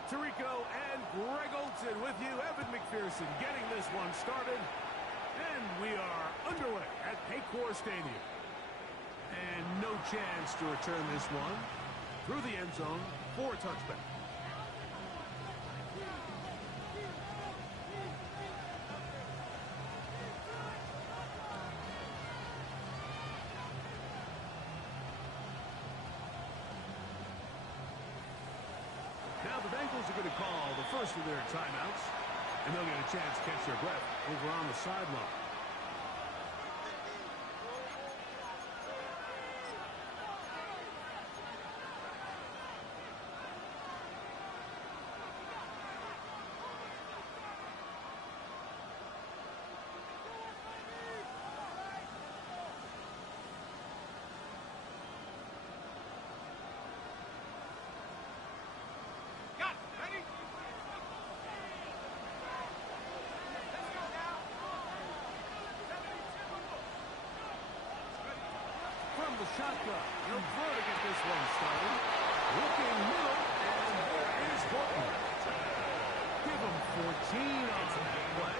Mike Tirico and Greg Olson with you. Evan McPherson getting this one started. And we are underway at Paycor Stadium. And no chance to return this one through the end zone for a touchback. Now the Bengals are going to call the first of their timeouts, and they'll get a chance to catch their breath over on the sideline. The shotgun. He'll throw to get this one started. Looking middle, and there is Horton. Give him 14 on that play.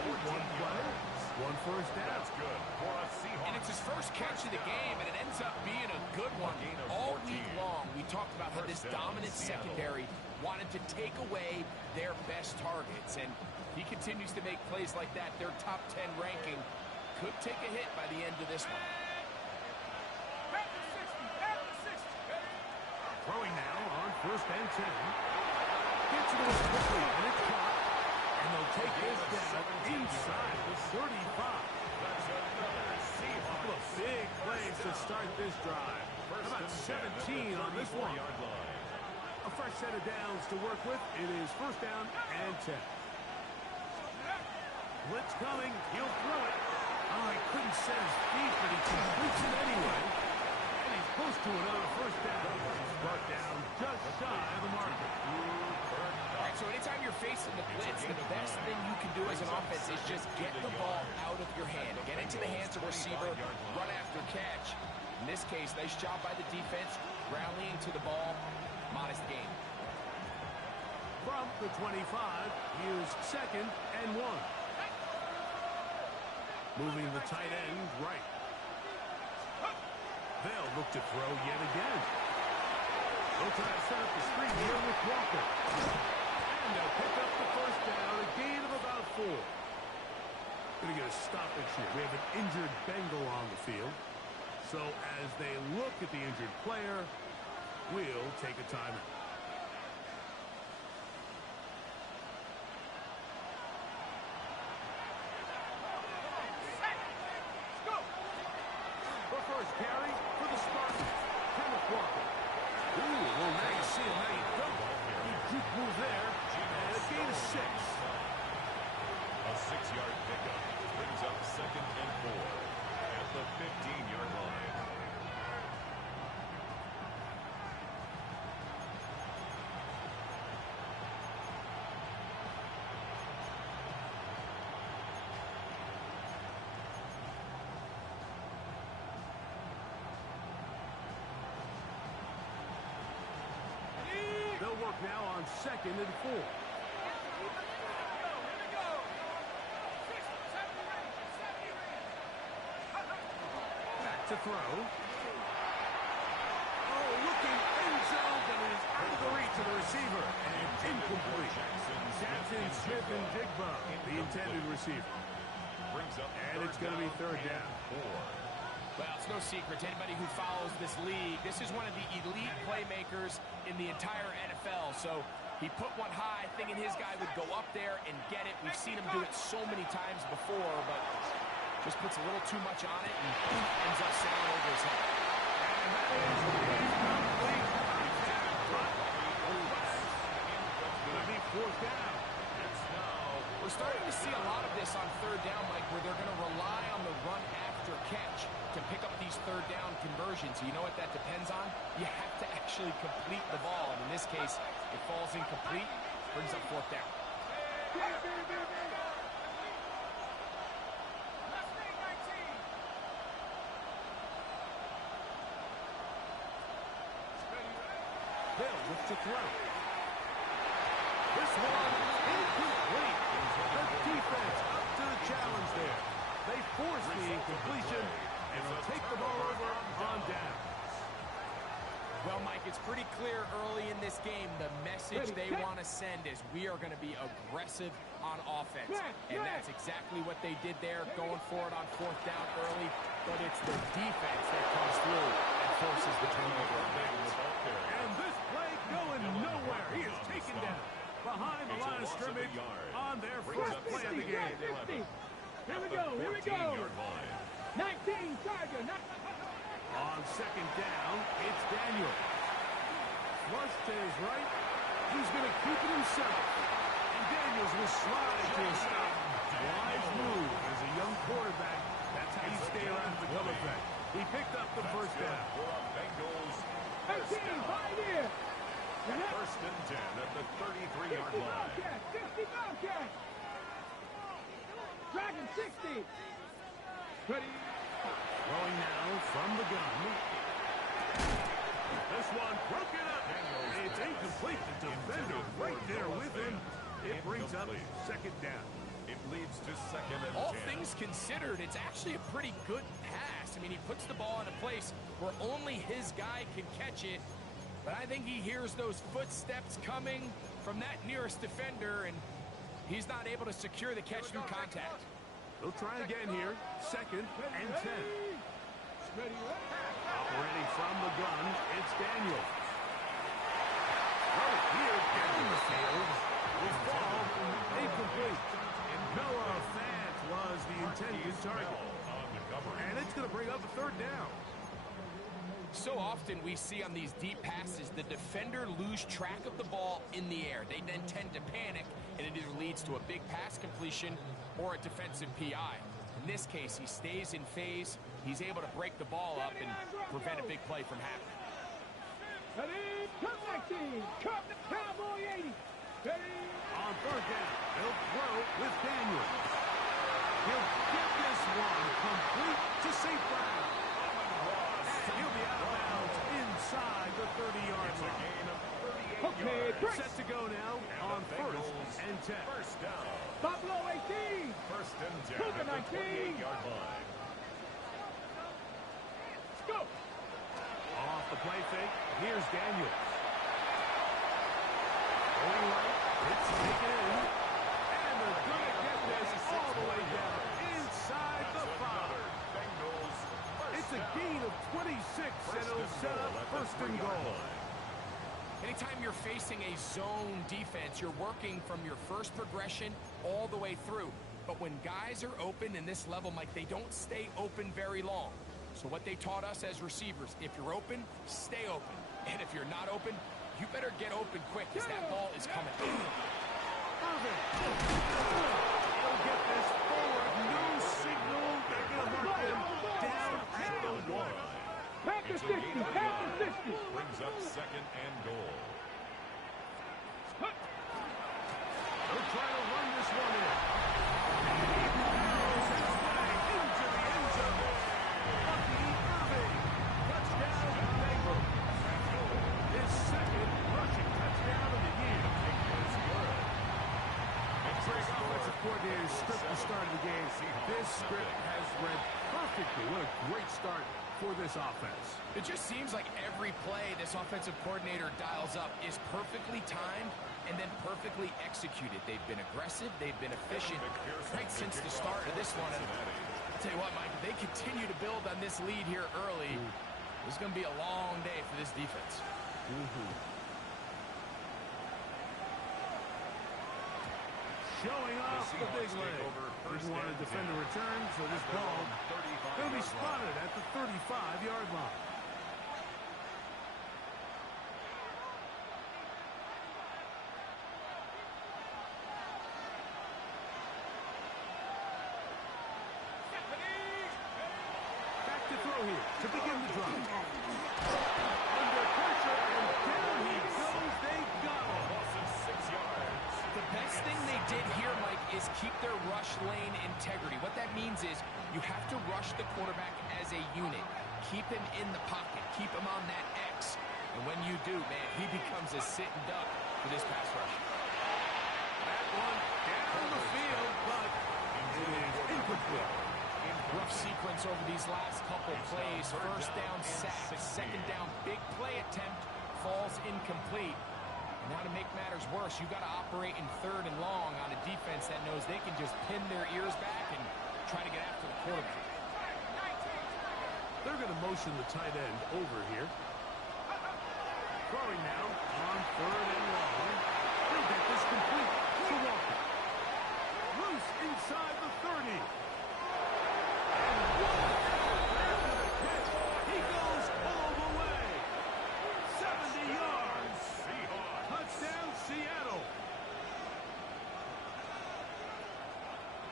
One first down. That's good for a Seahawks. And it's his first catch of the game, and it ends up being a good one. All week long, we talked about how this dominant secondary wanted to take away their best targets, and he continues to make plays like that. Their top 10 ranking could take a hit by the end of this one. Throwing now on first and 10. Gets it away quickly, and it's caught. And they'll take this down inside the 35. That's another Seahawks. Big plays to start this drive. How about 17 on this one? A fresh set of downs to work with. It is first down and 10. Blitz coming. He'll throw it. Oh, he couldn't set his feet, but he completes it anyway. And he's close to another first down. Brought down just shy of the marker. All right, so anytime you're facing the blitz, the best thing you can do as an offense is just get the ball out of your hand. Get into the hands of the receiver, run after catch. In this case, nice job by the defense, rallying to the ball. Modest gain. From the 25, here's second and 1. Moving the tight end right. They'll look to throw yet again. They'll try to set up the screen here with Walker. And they'll pick up the first down, a gain of about 4. Going to get a stoppage here. We have an injured Bengal on the field. So as they look at the injured player, we'll take a timeout. The first carry for the Spartans. Kenneth Walker. Ooh, well, now you see him, now you don't. Good move there, and a gain of 6. A 6-yard pickup brings up second and 4 at the 15-yard line. They'll work now on second and 4. Back to throw. Oh, looking end zone, but it is out of the reach of the receiver. And incomplete. Jackson Smith-Njigba, the intended receiver. And it's going to be third down. Well, it's no secret to anybody who follows this league. This is one of the elite playmakers in the entire NFL. So he put one high, thinking his guy would go up there and get it. We've seen him do it so many times before, but just puts a little too much on it and ends up sailing over his head. And that is incomplete. Going to be fourth down. We're starting to see a lot of this on third down, Mike, where they're going to rely on the run after catch to pick up these third down conversions. You know what that depends on? You have to actually complete the ball. And in this case, it falls incomplete, brings up fourth down. They'll look to throw. This one incomplete. The defense up to the challenge there. They force the incompletion, and they'll take the ball over on down. Well, Mike, it's pretty clear early in this game the message they want to send is we are going to be aggressive on offense. And that's exactly what they did there, going for it on fourth down early. But it's the defense that comes through and forces the turnover. And this play going nowhere. He is taken down behind the line of scrimmage on their first play of the game. Here we go, here we go. 19, Tiger. On second down, it's Daniel. Flush to his right. He's going to keep it himself. And Daniels will slide to a stop. Wise move as a young quarterback. That's how you stay around the come effect. He picked up the first down. Bengals. 18, 5 here. First and 10 at the 33-yard line. 50 Bobcat. Dragon 60. Ready. Throwing now from the gun. This one broken up. It's incomplete. The defender right there with him. It brings up second down. It leads to second and 10. All things considered, it's actually a pretty good pass. I mean, he puts the ball in a place where only his guy can catch it. But I think he hears those footsteps coming from that nearest defender, and he's not able to secure the catch through contact. They'll try again here. Second and 10. Operating from the gun, it's Daniel. Right here down the field. Will fall incomplete. And Noah Fant was the intended target. And it's going to bring up a third down. So often we see on these deep passes, the defender lose track of the ball in the air. They then tend to panic, and it either leads to a big pass completion or a defensive PI. In this case, he stays in phase. He's able to break the ball up and prevent a big play from happening. Ready, come 19. Come the Cowboy 80. Ready. On third down, he'll throw with Daniel. He'll get this one complete to St. Brown. And he'll be out of bounds inside the 30-yard line. Okay, Set to go now on first and 10. First down. Buffalo 18. First and 10 Cougar at the 19. 28-yard line. Let's go. Off the play fake, here's Daniels. Going right, it's taken in. And they're going to get this all the way down inside the 5. Bengals. It's a gain of 26, and it'll set up first and goal. Anytime you're facing a zone defense, you're working from your first progression all the way through. But when guys are open in this level, Mike, they don't stay open very long. So what they taught us as receivers, if you're open, stay open. And if you're not open, you better get open quick because that ball is coming. Irving. He'll get this forward. No signal. They're going to mark him down at the 1. Packers 60. Packers 60. Brings up second and goal. They'll try to run this one in. He throws his way into the end zone. Lucky Irving. Touchdown, Bengals. His second rushing touchdown of the year. Greg, offensive coordinator's script the start of the game. This script has read perfectly. What a great start for this offense. It just seems like every play this offensive coordinator dials up is perfectly timed and then perfectly executed. They've been aggressive. They've been efficient right since the start of this one. And I'll tell you what, Mike, if they continue to build on this lead here early, this is going to be a long day for this defense. Showing off the big leg. Didn't want to defend a return, so this ball going to be spotted at the 35-yard line. Back to throw here to begin the drive. Under pressure, and down he goes. They got him. Loss of 6 yards. The best thing they did here, Mike, is keep their rush lane integrity. What that means is you have to rush the quarterback as a unit. Keep him in the pocket. Keep him on that X. And when you do, man, he becomes a sitting duck for this pass rush. That one down the field, but it is incomplete. Rough sequence over these last couple plays. First down sack, second down big play attempt falls incomplete. And now to make matters worse, you got to operate in third and long on a defense that knows they can just pin their ears back and try to get after the quarterback. They're going to motion the tight end over here. Throwing now on third and long. He'll get this complete to Walker. Loose inside the 30. And after the catch, he goes all the way. 70 yards. Seahawks. Touchdown, Seattle.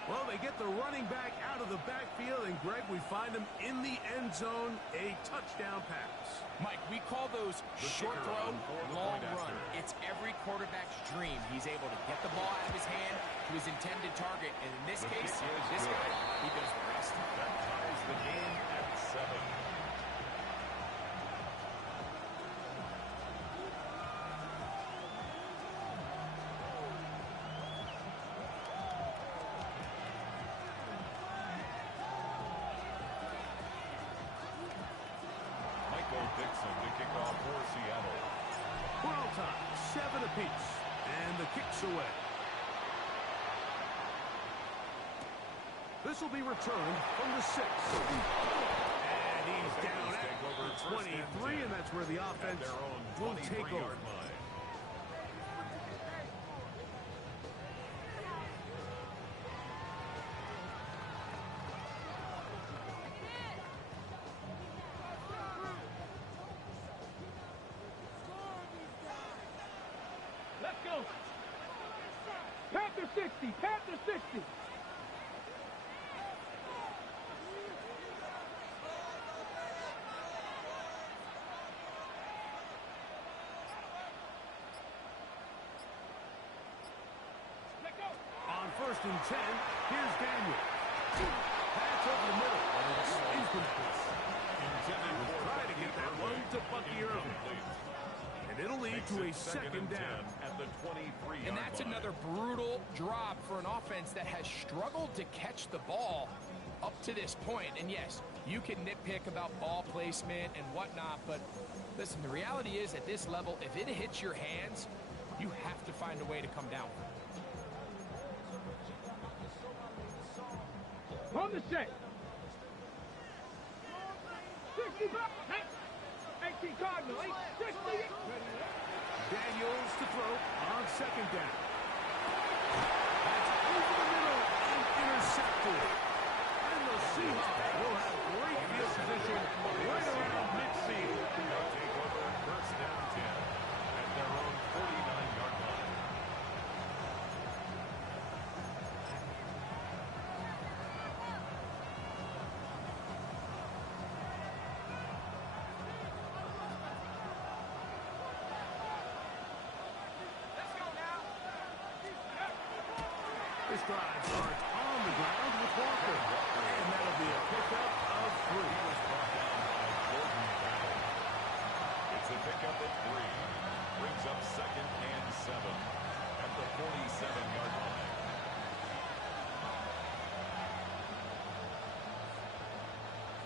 Well, they get the running back out of the backfield, and Greg, we find him in the end zone, a touchdown pass. Mike, we call those short throw, long run. It's every quarterback's dream. He's able to get the ball out of his hand to his intended target, and in this case, this guy, he does the rest. That ties the game at 7. Dixon to kick off for Seattle. We're all tied, 7 apiece, and the kick's away. This will be returned from the 6. And he's down at 23, and that's where the offense will take over. Let's go. Panther 60. Panther 60. Let go. On first and 10, here's Daniel. Pass over the middle, and it's incomplete. We'll try to get that one to Bucky early. And it'll lead to a second down at the 23-yard And that's line. another brutal drop for an offense that has struggled to catch the ball up to this point. And yes, you can nitpick about ball placement and whatnot, but listen, the reality is at this level, if it hits your hands, you have to find a way to come down. On the set. 60 back. 18 Cardinal. 60. Daniels to throw on second down. That's over the middle and intercepted. And the Seahawks will have great field position right around midfield. They'll take over first down 10 at their own 49-yard line. This drive starts on the ground with Walker. And that'll be a pickup of 3. It's a pickup of 3. Brings up second and 7 at the 47-yard line.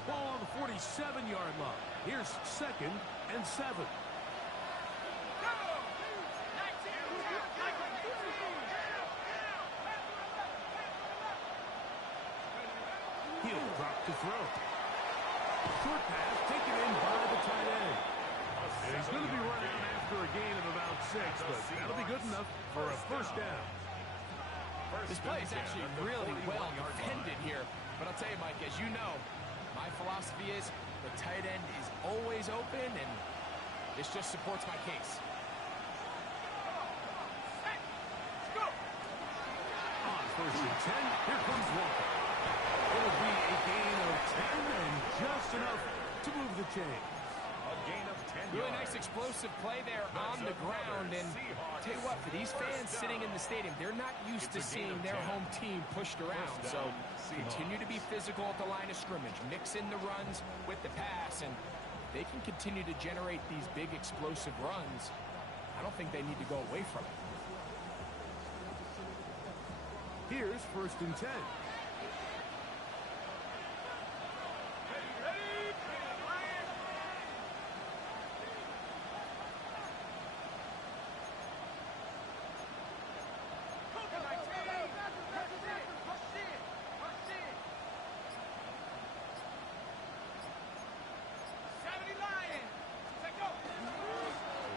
Ball on the 47-yard line. Here's second and 7. He'll drop to throw. Short pass taken in by the tight end. And he's going to be running out after a gain of about 6, but that'll be good enough for a first down. This play is actually really well defended here. But I'll tell you, Mike, as you know, my philosophy is the tight end is always open, and this just supports my case. On first and 10, here comes Walker. It'll be a gain of 10 and just enough to move the chains. A gain of 10 Really yards. nice explosive play there on the ground. And tell you what, for these fans sitting in the stadium, they're not used to seeing their home team pushed around. So continue to be physical at the line of scrimmage. Mix in the runs with the pass. And they can continue to generate these big explosive runs. I don't think they need to go away from it. Here's 1st and 10.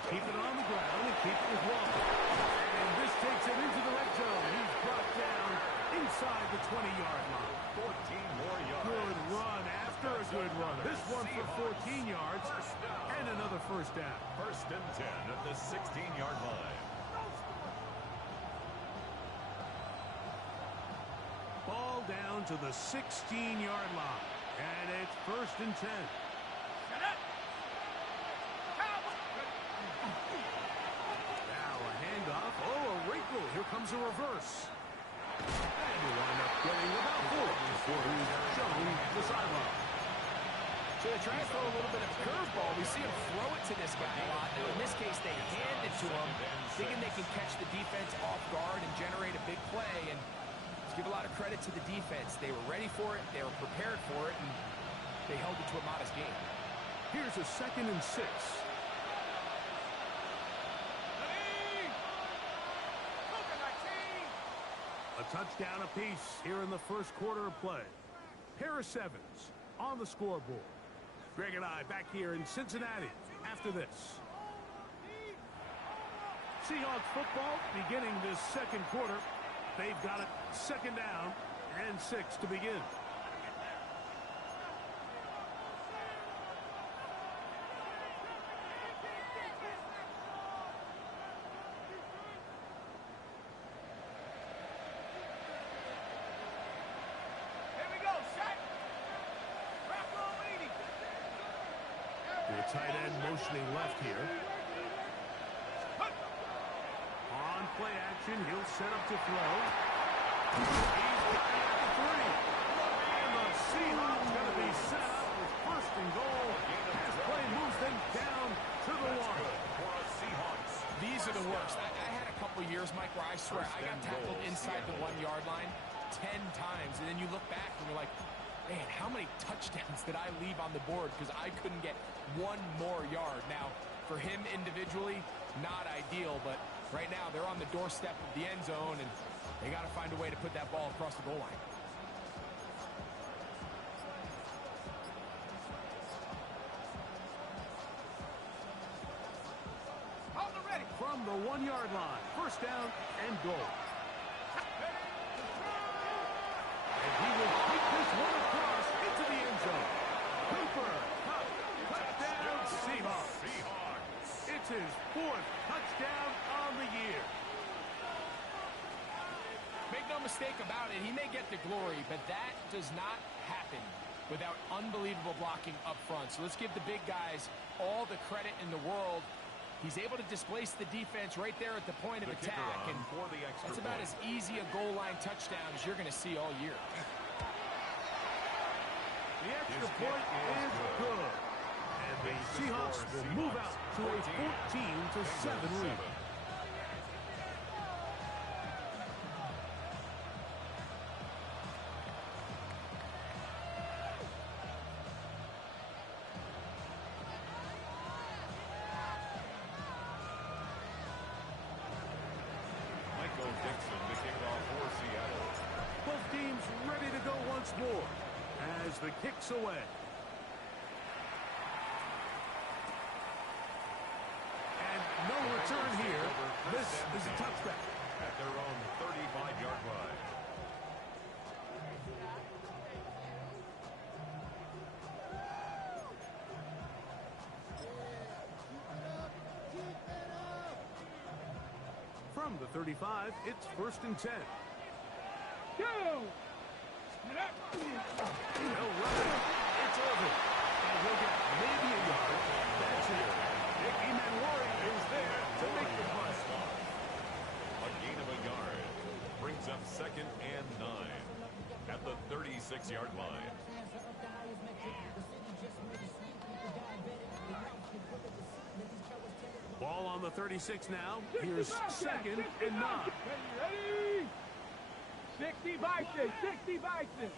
Keep it on the ground and keep it with Walker. And this takes him into the red zone. He's brought down inside the 20-yard line. 14 more yards. Good run after a good run. This one for 14 yards and another first down. 1st and 10 at the 16-yard line. Ball down to the 16-yard line. And it's 1st and 10. Here comes a reverse. And you wind up getting about 4 before he's shown the sideline. So they try to throw a little bit of a curveball. We see him throw it to this guy a lot. Now, in this case, they hand it to him, thinking they can catch the defense off guard and generate a big play. And let's give a lot of credit to the defense. They were ready for it. They were prepared for it. And they held it to a modest game. Here's a 2nd and 6. A touchdown apiece here in the first quarter of play. Harris Evans on the scoreboard. Greg and I back here in Cincinnati after this. Seahawks football beginning this second quarter. They've got it 2nd down and 6 to begin. Tight end motioning left here. On play action, he'll set up to throw. He's got it at the 3. And the Seahawks going to be set up with 1st and goal. As play moves them down to the 1. These are the worst. I had a couple years, Mike, where I swear I got tackled inside the 1-yard line 10 times. And then you look back and you're like, man, how many touchdowns did I leave on the board because I couldn't get 1 more yard? Now, for him individually, not ideal, but right now they're on the doorstep of the end zone, and they got to find a way to put that ball across the goal line. From the 1-yard line, 1st down and goal. He will kick this one across into the end zone. Cooper, touchdown, Seahawks. It's his 4th touchdown on the year. Make no mistake about it, he may get the glory, but that does not happen without unbelievable blocking up front. So let's give the big guys all the credit in the world. He's able to displace the defense right there at the point of attack, and that's about as easy a goal line touchdown as you're going to see all year. The extra point is good, and the Seahawks will move out to a 14-7 lead. Both teams ready to go once more as the kick's away. And no return here. This is a touchback. At their own 35-yard line. From the 35, it's 1st and 10. Go! They'll run it. It's over. And he'll get maybe a yard. That's it. Nicky Manwari is there to make the play. A gain of a yard. Brings up 2nd and 9. At the 36-yard line. On the 36 now. Here's second and 9. Ready? 60 Bison, 60 Bison.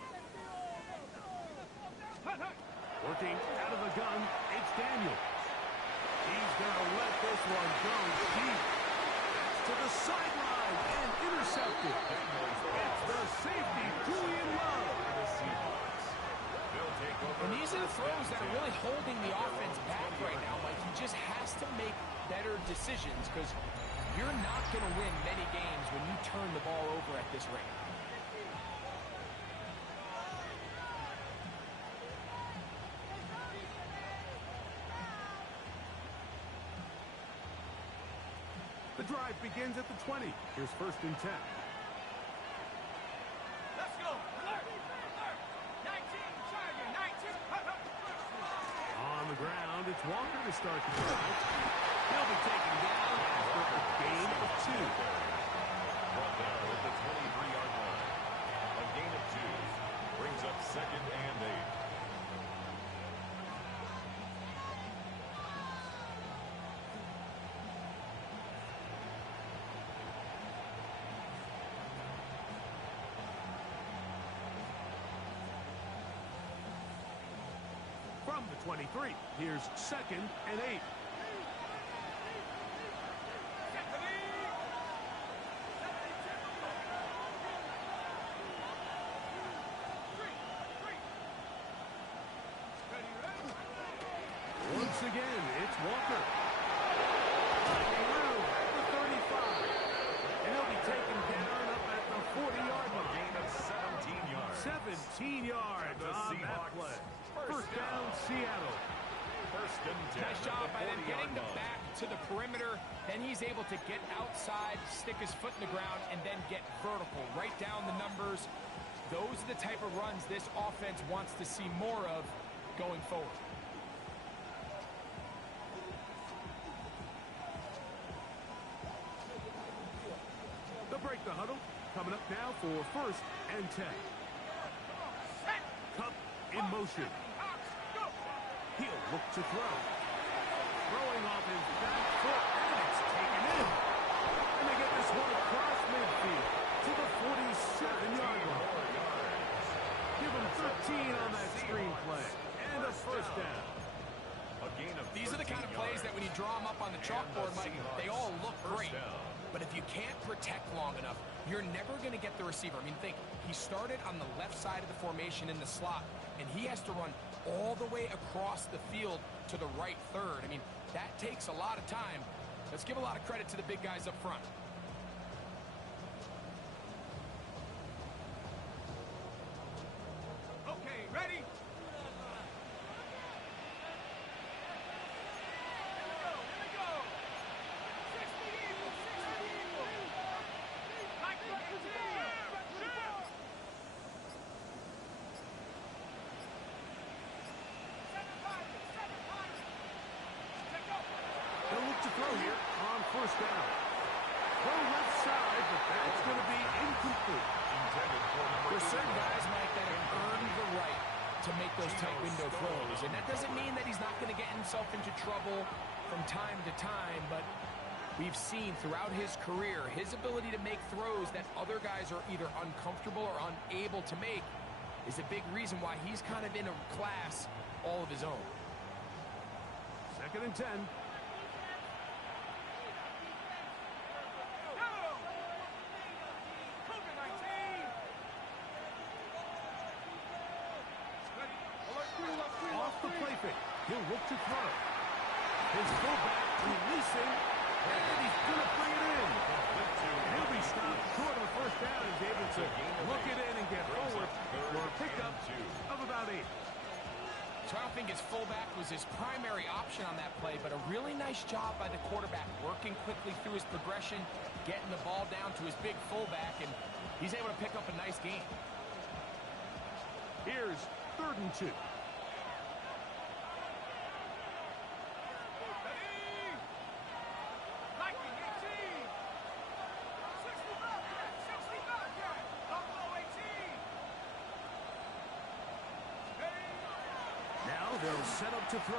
Working out of the gun, it's Daniel. He's going to let this one go deep. That's to the sideline and intercepted. It's the safety, Julian Love. The Seahawks. They'll take over. And these are the throws that are really holding the offense back right now. Like, he just has to make better decisions because you're not going to win many games when you turn the ball over at this rate. The drive begins at the 20. Here's first and 10. Let's go. Alert. 19, Charger, 19. On the ground, it's Walker to start the drive. He'll be taken down after a gain of 2. Brought down at the 23-yard line. A gain of 2 brings up second and 8. From the 23, here's second and 8. Once again, it's Walker. Through at the 35. And he'll be taken down up at the 40-yard line. Gain of 17 yards. 17 yards The on that Seahawks. play. First down, Seattle. First and 10. Nice job by them getting the line. back to the perimeter. Then he's able to get outside, stick his foot in the ground, and then get vertical. Right down the numbers. Those are the type of runs this offense wants to see more of going forward. They'll break the huddle. Coming up now for first and 10. Cup in motion. He'll look to throw. Throwing off his back foot, and it's taken in. And they get this one across midfield to the 47-yard line. Give him 13 on that screenplay. And a first down. A gain of These are the kind of plays that when you draw them up on the chalkboard, Mike, they all look great. But if you can't protect long enough, you're never going to get the receiver. I mean, think, he started on the left side of the formation in the slot, and he has to run all the way across the field to the right third. I mean, that takes a lot of time. Let's give a lot of credit to the big guys up front. Okay, ready? They'll look to throw here on first down. Throw left side, but that's going to be incomplete. There's certain guys, Mike, that have earned the right to make those tight window throws. And that doesn't mean that he's not going to get himself into trouble from time to time, but we've seen throughout his career his ability to make throws that other guys are either uncomfortable or unable to make is a big reason why he's kind of in a class all of his own. Second and 10. Off the play fake. He'll look to throw. His fullback releasing, and he's going to bring it in. He'll be stopped short of the first down. He's able to look it in and get forward for a pickup of about 8. So I don't think his fullback was his primary option on that play, but a really nice job by the quarterback, working quickly through his progression, getting the ball down to his big fullback, and he's able to pick up a nice gain. Here's third and 2. Now they'll set up to throw.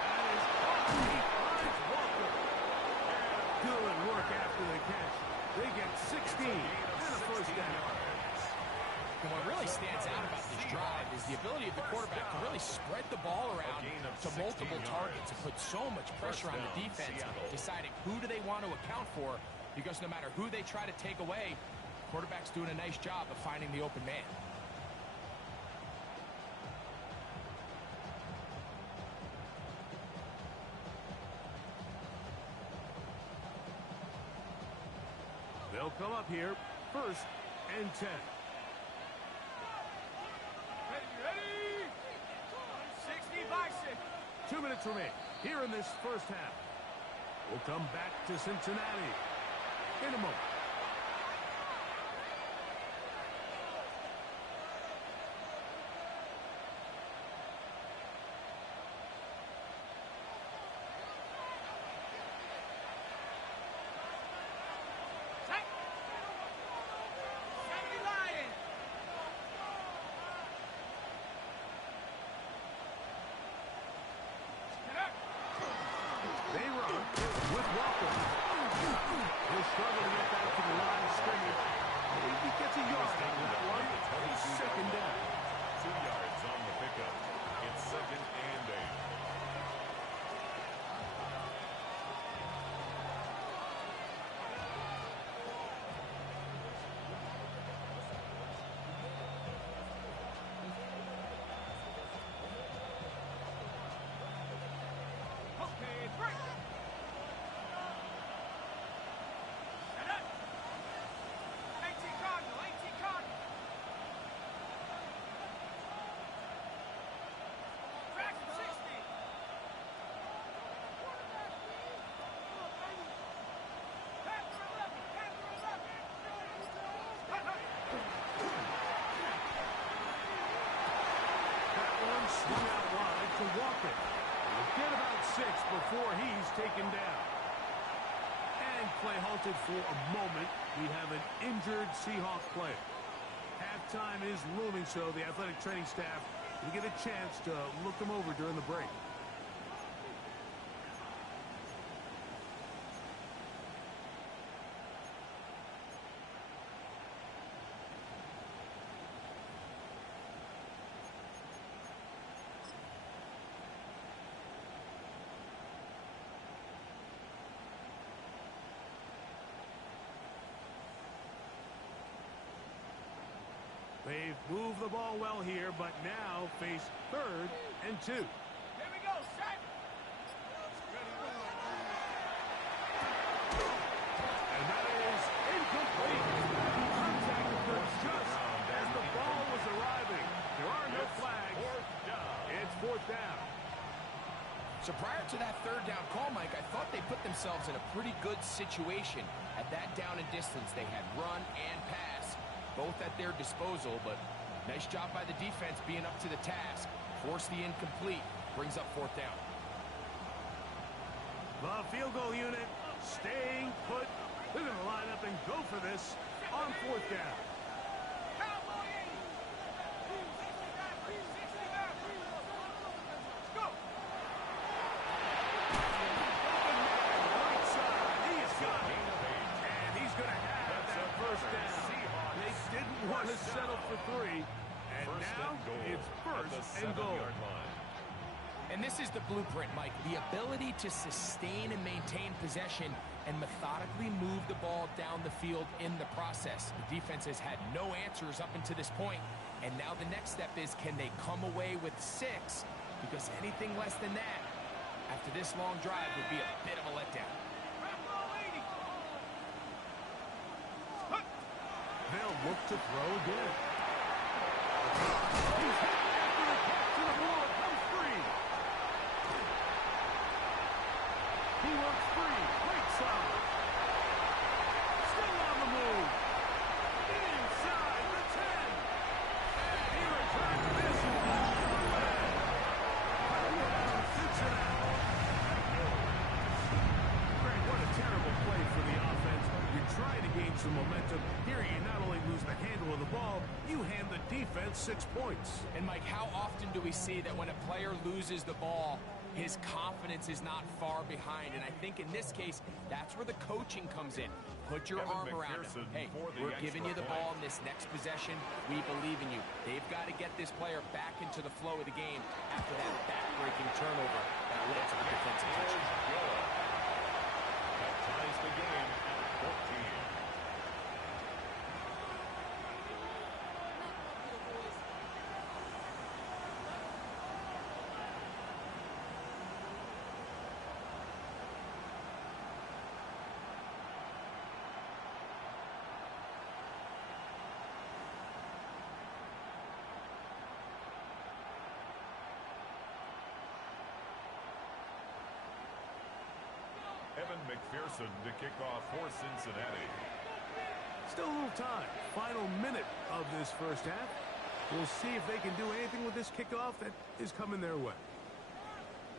That is complete. yards. And what really stands out about this drive is the ability of the quarterback to really spread the ball around to multiple targets and put so much pressure on the defense, deciding who do they want to account for, because no matter who they try to take away, quarterback's doing a nice job of finding the open man. They'll come up here, 1st and 10. Ready? 60 by 6. 2 minutes remain here in this first half. We'll come back to Cincinnati in a moment. They run with Walker. He'll struggle to get back to the line of scrimmage. He gets a yard on that one. He's 2nd down. 2 yards on the pickup. It's 2nd and 8. Okay, break. Set up. 18 Cardinal, 18 Cardinal. Track 60. Panther 11, Panther 11. That one swung out wide to Walker. He'll get about 6 before he's taken down. And play halted for a moment. We have an injured Seahawks player. Halftime is looming, so the athletic training staff will get a chance to look them over during the break. They've moved the ball well here, but now face 3rd and 2. Here we go, set. And that is incomplete. Contact occurred just as the ball was arriving. There are no flags. It's 4th down. So prior to that 3rd down call, Mike, I thought they put themselves in a pretty good situation. At that down and distance, they had run and pass, both at their disposal, but nice job by the defense being up to the task. Force the incomplete, brings up 4th down. The field goal unit staying put. They're going to line up and go for this on 4th down. Cowboy 80. 69. Let's go. Right side. He's got it. And he's going to have that 1st down. They didn't want to settle for 3. And now it's 1st and goal. And this is the blueprint, Mike. The ability to sustain and maintain possession and methodically move the ball down the field in the process. The defense has had no answers up until this point, and now the next step is, can they come away with 6? Because anything less than that, after this long drive, would be a bit of a letdown. They'll look to throw again. He's hit after the catch to the wall. Comes free. He works free. Right side. Still on the move. Inside the 10. And he returns this all the way. Touchdown, Cincinnati. Greg, what a terrible play for the offense. You're trying to gain some momentum. Here you not only lose the handle of the ball, you hand the defense 6 points. And Mike, how often do we see that when a player loses the ball, his confidence is not far behind. And I think in this case, that's where the coaching comes in. Put your arm around him. Hey, we're giving you the ball in this next possession. We believe in you. They've got to get this player back into the flow of the game after that back-breaking turnover that led to the defensive touchdown. That ties the game at 14. Evan McPherson to kick off for Cincinnati. Still a little time. Final minute of this first half. We'll see if they can do anything with this kickoff that is coming their way.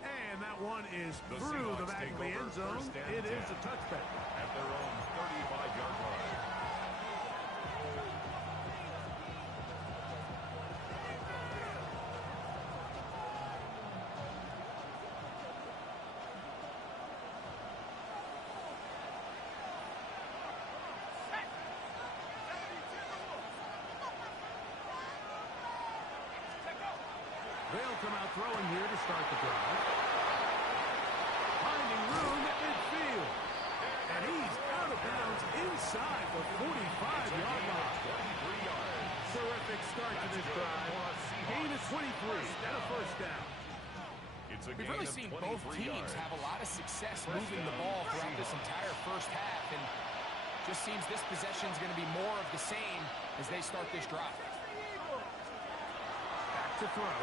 And that one is through the back of the end zone. It is a touchback. At their own 35-yard line. They'll come out throwing here to start the drive. Finding room at midfield. And he's out of bounds inside the 45-yard line. 23 yards. Terrific start to this drive. Gain of 23 and a first down. It's a We've gain really of seen 23 both teams yards. have a lot of success moving the ball throughout this entire first half, and just seems this possession is going to be more of the same as they start this drive. Back to throw.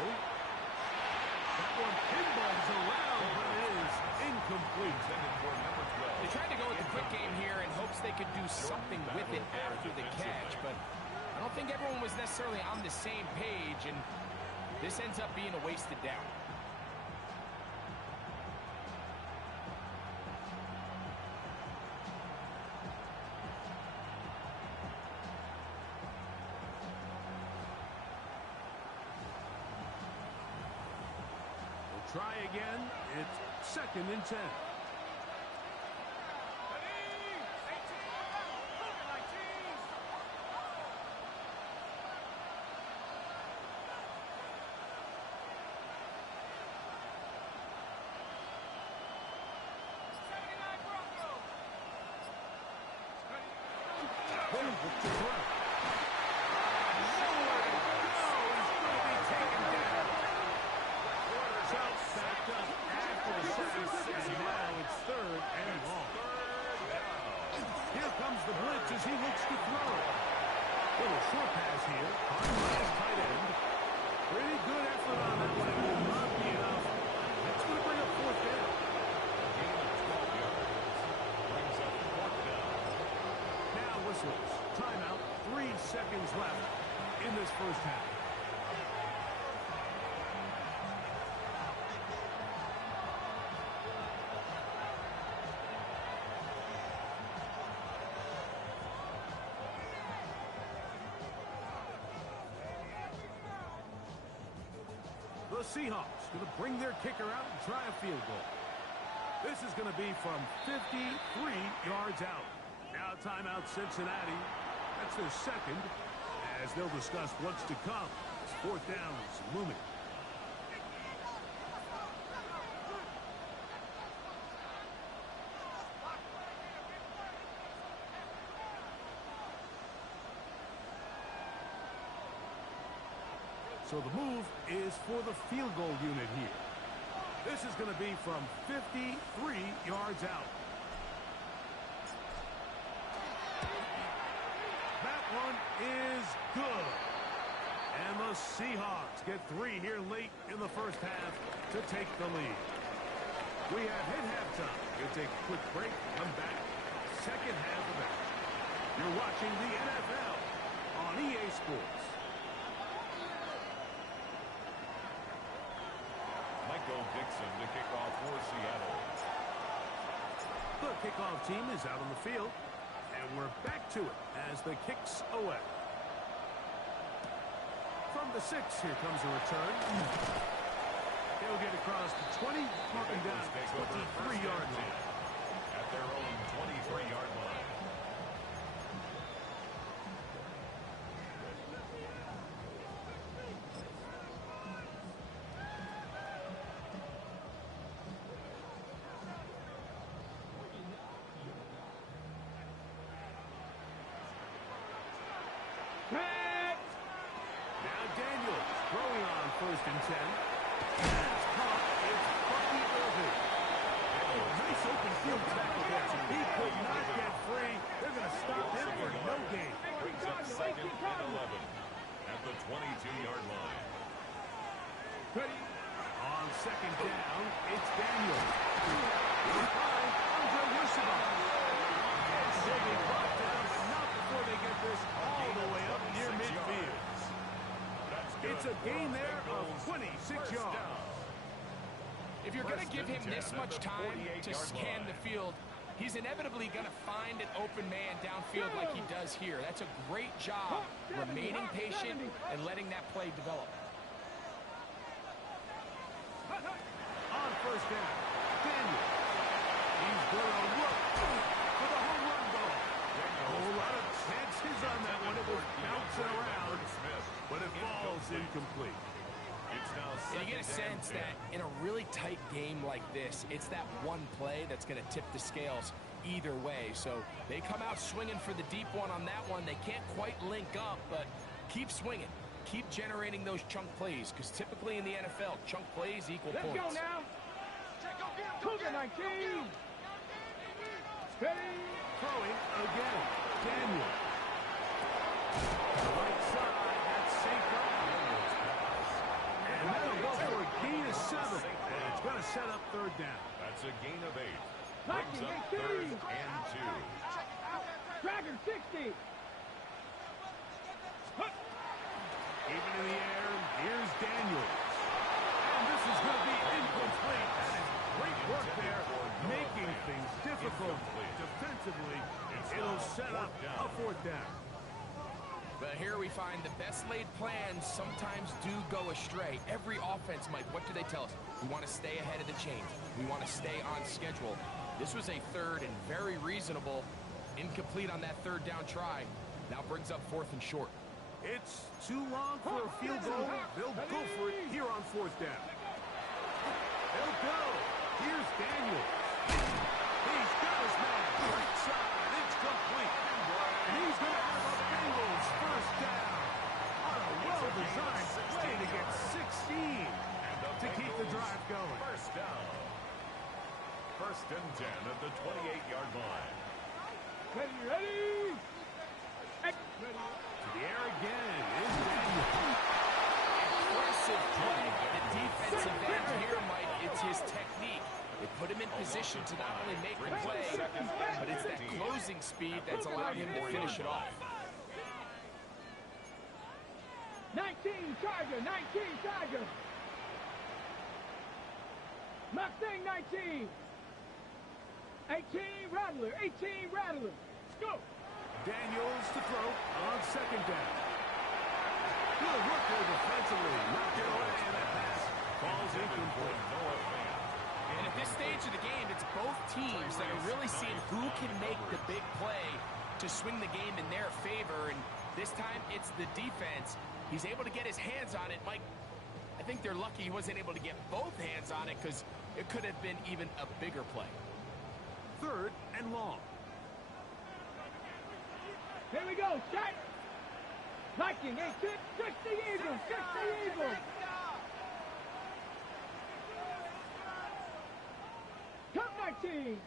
That one pinballs around, but it is incomplete. Intended for number 12. They tried to go with the quick game here in hopes they could do something with it after the catch, but I don't think everyone was necessarily on the same page, and this ends up being a wasted down. Try again. It's 2nd and 10. The blitz as he looks to throw. Little short pass here. On tight end. Pretty good effort on that one. It will not be enough. That's going to bring up 4th down. Gain of 12 yards. Brings up 4th down. Now whistles. Timeout. 3 seconds left in this first half. The Seahawks going to bring their kicker out and try a field goal. This is going to be from 53 yards out. Now timeout Cincinnati. That's their second, as they'll discuss what's to come. 4th down is looming. So the move is for the field goal unit here. This is going to be from 53 yards out. That one is good. And the Seahawks get 3 here late in the first half to take the lead. We have hit halftime. We'll take a quick break, come back, second half of it. You're watching the NFL on EA Sports. Dixon to kick off for Seattle. The kickoff team is out on the field, and we're back to it as the kick's away. From the 6, here comes a return. He'll He'll get across the 20, marking down 23-yard line. At their own 23-yard line. Now Daniels throwing on 1st and 10. That's caught. It's Bucky Irving. Nice open field tackle there. He could not get free. They're going to stop him for no gain. Brings up 2nd and 11 at the 22-yard line. On 2nd down, it's Daniels. Behind Andre Yusufov. They'll be brought down, but not before they get this all the way up near midfield. It's a gain there of 26 yards. If you're going to give him this much time to scan the field, he's inevitably going to find an open man downfield like he does here. That's a great job remaining patient and letting that play develop. On 1st down, Daniels. He's going to look for the home run ball. A whole lot of chances on that one. It was bouncing around, but it falls incomplete. And you get a sense that in a really tight game like this, it's that one play that's going to tip the scales either way. So they come out swinging for the deep one on that one. They can't quite link up, but keep swinging. Keep generating those chunk plays, because typically in the NFL, chunk plays equal points. Let's go now. Cougar 19. Steady. Throwing again. Daniel. Right side. That's safe up. And that'll go for a gain of 7. And it's going to set up 3rd down. That's a gain of 8. Brings up 3rd and 2. Dragon 60. Even in the air, here's Daniels. And this is going to be incomplete. That is great work there, making things difficult defensively. It'll set up a 4th down. But here we find the best laid plans sometimes do go astray. Every offense, Mike, what do they tell us? We want to stay ahead of the chains. We want to stay on schedule. This was a 3rd and very reasonable. Incomplete on that 3rd down try. Now brings up 4th and short. It's too long for a field goal. They'll go for it here on 4th down. They'll go. Here's Daniels. He's got his man. Right side. It's complete. And he's going to have a Bengals 1st down. On a well-designed play to get 16 to keep the drive going. 1st down. 1st and 10 at the 28-yard line. Ready. To the air again is Daniels. Impressive play. The defensive end here, Mike, it's his technique. They put him in position to not only make the play, but it's that closing speed that's allowed him to finish it off. 19 Tiger. Mustang 19. 18 Rattler. Go. Daniels to throw on 2nd down. Good work there defensively. Knocked it away, and that pass falls incomplete. And at this stage of the game, it's both teams that are really seeing who can make the big play to swing the game in their favor. And this time, it's the defense. He's able to get his hands on it. Mike, I think they're lucky he wasn't able to get both hands on it, because it could have been even a bigger play. 3rd and long. Here we go. Set. Viking 8-6. 60 Eagles.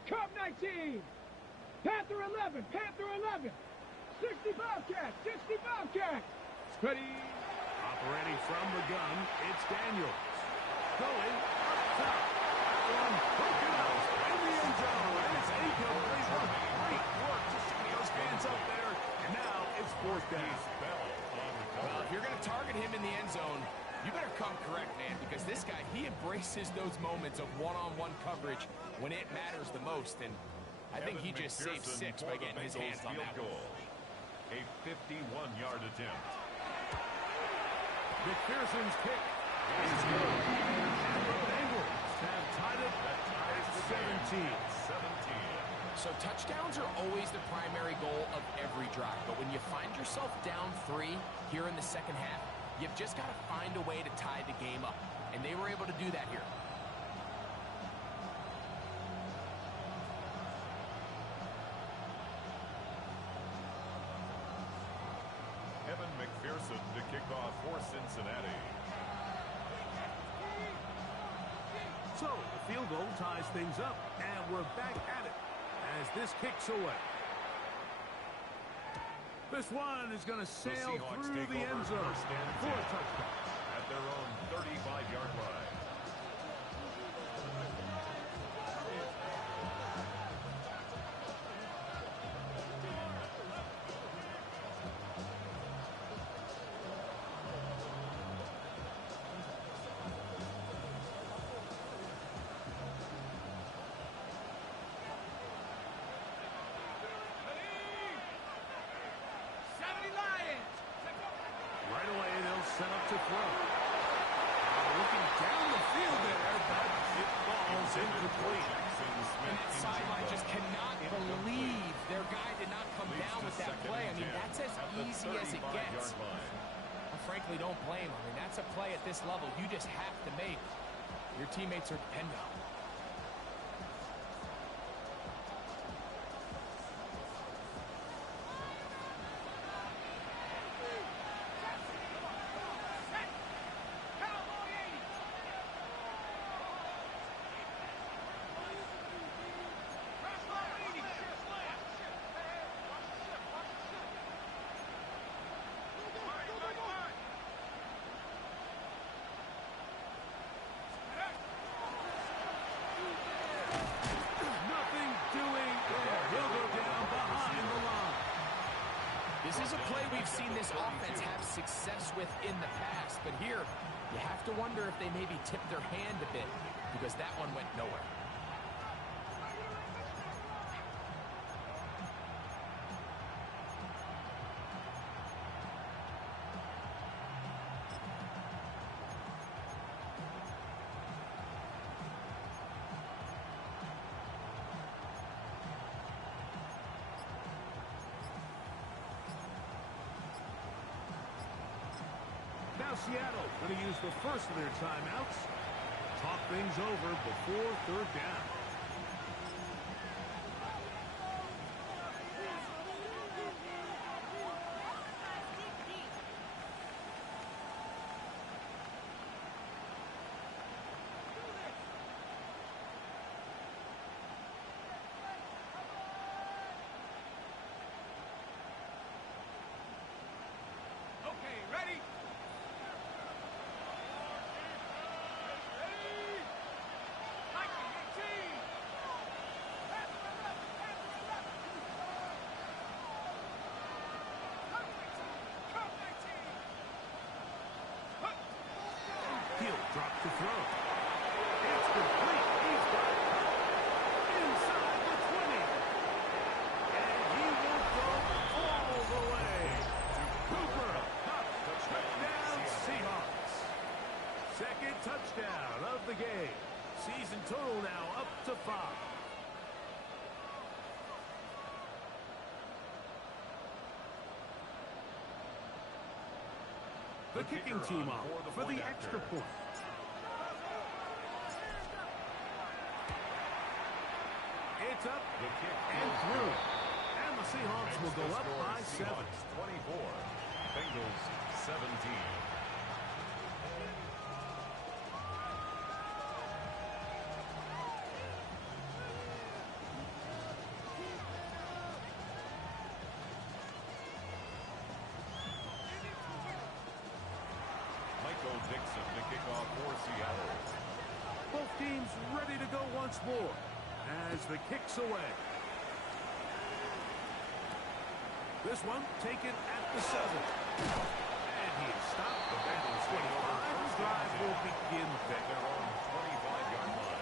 Cub 19. Panther 11. 60 Bobcats. Ready. Operating from the gun, it's Daniels. Going up top. That one broken out in the end zone. And it's incomplete. Great work to see those hands up there. And now it's 4th down. Well, if you're going to target him in the end zone, you better come correct, man, because this guy, he embraces those moments of one-on-one coverage when it matters the most, and I think he just saved 6 by getting his hands on that goal. A 51-yard attempt. McPherson's kick is good. And the tied it at 17. 17. So touchdowns are always the primary goal of every drive. But when you find yourself down 3 here in the second half, you've just got to find a way to tie the game up. And they were able to do that here. Evan McPherson to kick off for Cincinnati. So the field goal ties things up, and we're back at it as this kicks away. This one is going to sail through the end zone for a touchdown. At their own 35-yard line. Right away, they'll set up to throw. Looking down the field there, but it falls incomplete. And that sideline just cannot believe their guy did not come down with that play. I mean, that's as easy as it gets. I frankly don't blame him. I mean, that's a play at this level you just have to make. Your teammates are dependent on. This is a play we've seen this offense have success with in the past, but here you have to wonder if they maybe tipped their hand a bit because that one went nowhere. Now Seattle going to use the first of their timeouts. Talk things over before third down. Okay, ready? He'll drop to throw. It's complete. He's got it. Inside the 20. And he will go all the way. Cooper Kupp. Touchdown Seahawks. Second touchdown of the game. Season total now up to 5. The kicking team off for the extra point. It's up and through. And the Seahawks will go up by 7. 24. Bengals 17. Dixon to kick off for Seattle. Both teams ready to go once more as the kick's away. This one taken at the 7. And he is stopped. The Bengals 25. His drive will begin At their own 25-yard line.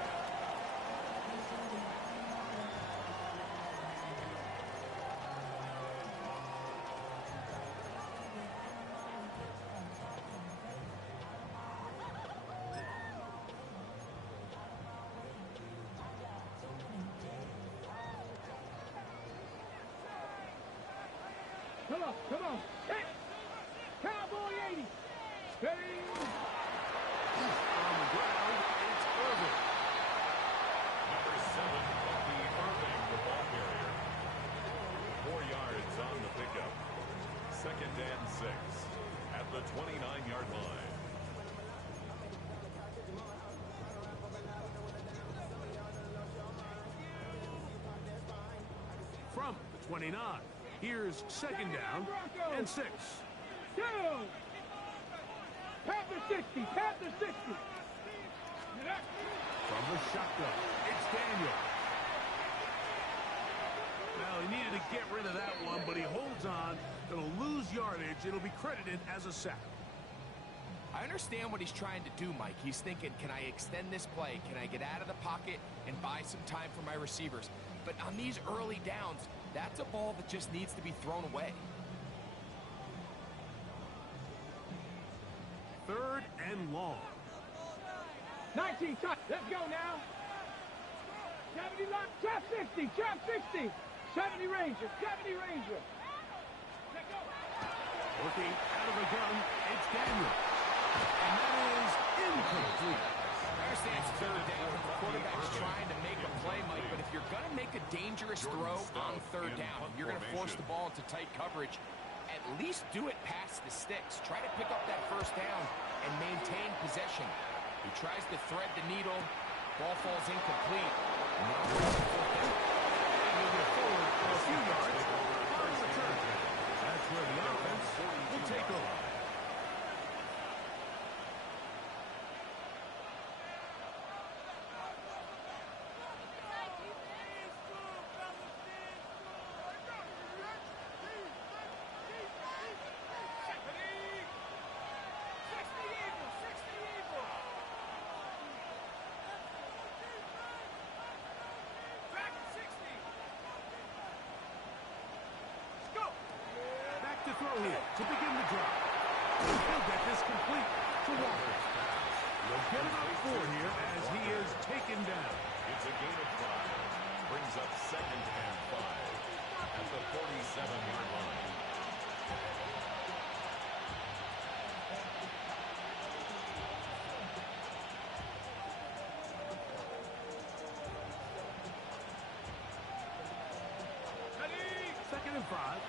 up. Come on. Hit. Cowboy 80. Ready. On the ground, it's Irving. Number 7, Bucky Irving, the ball carrier. 4 yards on the pickup. 2nd and 6 at the 29-yard line. From the 29, here's 2nd down and 6. Down. Panther 60. Panther 60. From the shotgun, it's Daniel. Well, he needed to get rid of that one, but he holds on. It'll lose yardage. It'll be credited as a sack. I understand what he's trying to do, Mike. He's thinking, can I extend this play? Can I get out of the pocket and buy some time for my receivers? But on these early downs, that's a ball that just needs to be thrown away. 3rd and long. 19 touch. Let's go now. 70 line. Trap 60. Trap 60. 70 Ranger. 70 Ranger. Let's go. Working out of the gun, it's Daniel. And that is incomplete. I understand it's 3rd down. The quarterback's trying to make a play, Mike, but if you're going to make a dangerous throw on 3rd down, you're going to force the ball into tight coverage, at least do it past the sticks. Try to pick up that 1st down and maintain possession. He tries to thread the needle. Ball falls incomplete. Now Moving forward for a few yards on the return. That's where the offense will take over. To throw here to begin the drive. He'll get this complete to Walker. He'll get it up 4 here as he is taken down. It's a gain of 5. Brings up 2nd and 5 at the 47-yard line. Second and 5.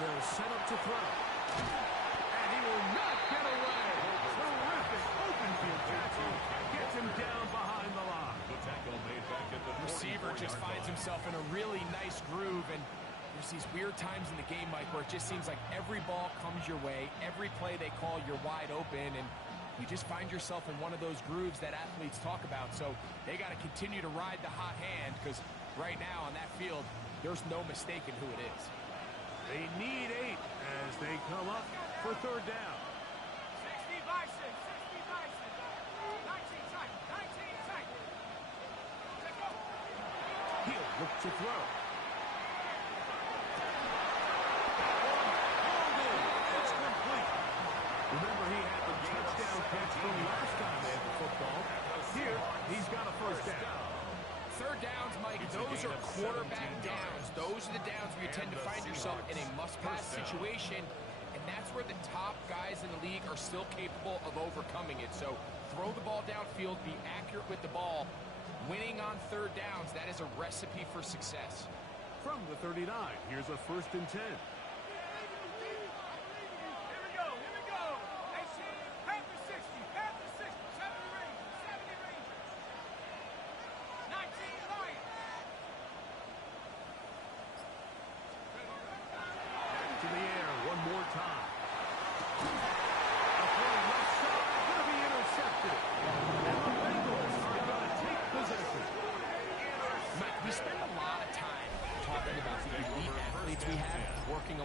They'll set up to throw. And he will not get away. Terrific open field tackle. Gets him down behind the line. The tackle made back at the receiver just finds himself in a really nice groove, and there's these weird times in the game, Mike, where it just seems like every ball comes your way. Every play they call, you're wide open, and you just find yourself in one of those grooves that athletes talk about. So they got to continue to ride the hot hand, because right now on that field, there's no mistaking who it is. They need 8 as they come up for 3rd down. 60 Bison, 60 Bison. 19 tight, 19 tight. Let's go. He'll look to throw. It's complete. Remember, he had the touchdown catch from last time they had the football. Here, he's got a 1st down. 3rd downs, Mike, those are quarterback downs. Those are the downs where you tend to find yourself in a must-pass situation, and that's where the top guys in the league are still capable of overcoming it. So throw the ball downfield, be accurate with the ball. Winning on 3rd downs, that is a recipe for success. From the 39, here's a 1st and 10. To the air one more time. A throw left side, going to be intercepted. And the Bengals are going to take possession. Mike, we spend a lot of time talking about the elite athletes we have working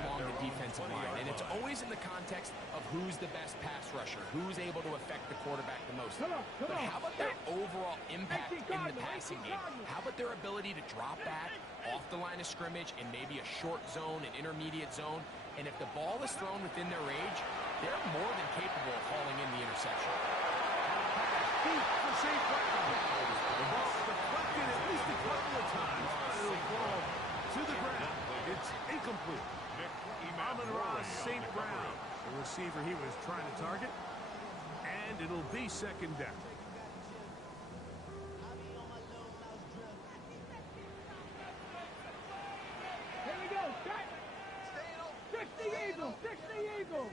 offensive line, and it's always in the context of who's the best pass rusher, who's able to affect the quarterback the most. But how about their overall impact in the passing game? How about their ability to drop back off the line of scrimmage in maybe a short zone, an intermediate zone, and if the ball is thrown within their range, they're more than capable of hauling in the interception. Deep for St. Brown. The ball deflected at least a couple of times, but it'll fall to the ground. It's incomplete. Amon-Ra St. Brown, the receiver he was trying to target, and it'll be second down. Here we go. Set. 60 Eagles. 60 Eagles.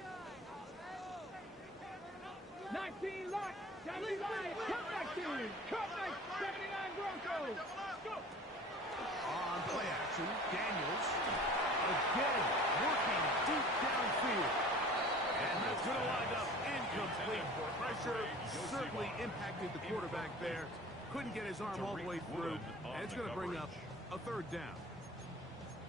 19 lock. 70 Lions. Cut back team. Cut back 79 Broncos. On play action, Daniels again working deep downfield. And that's going to wind up incomplete. Pressure certainly impacted the quarterback there. Couldn't get his arm all the way through. And it's going to bring up a third down.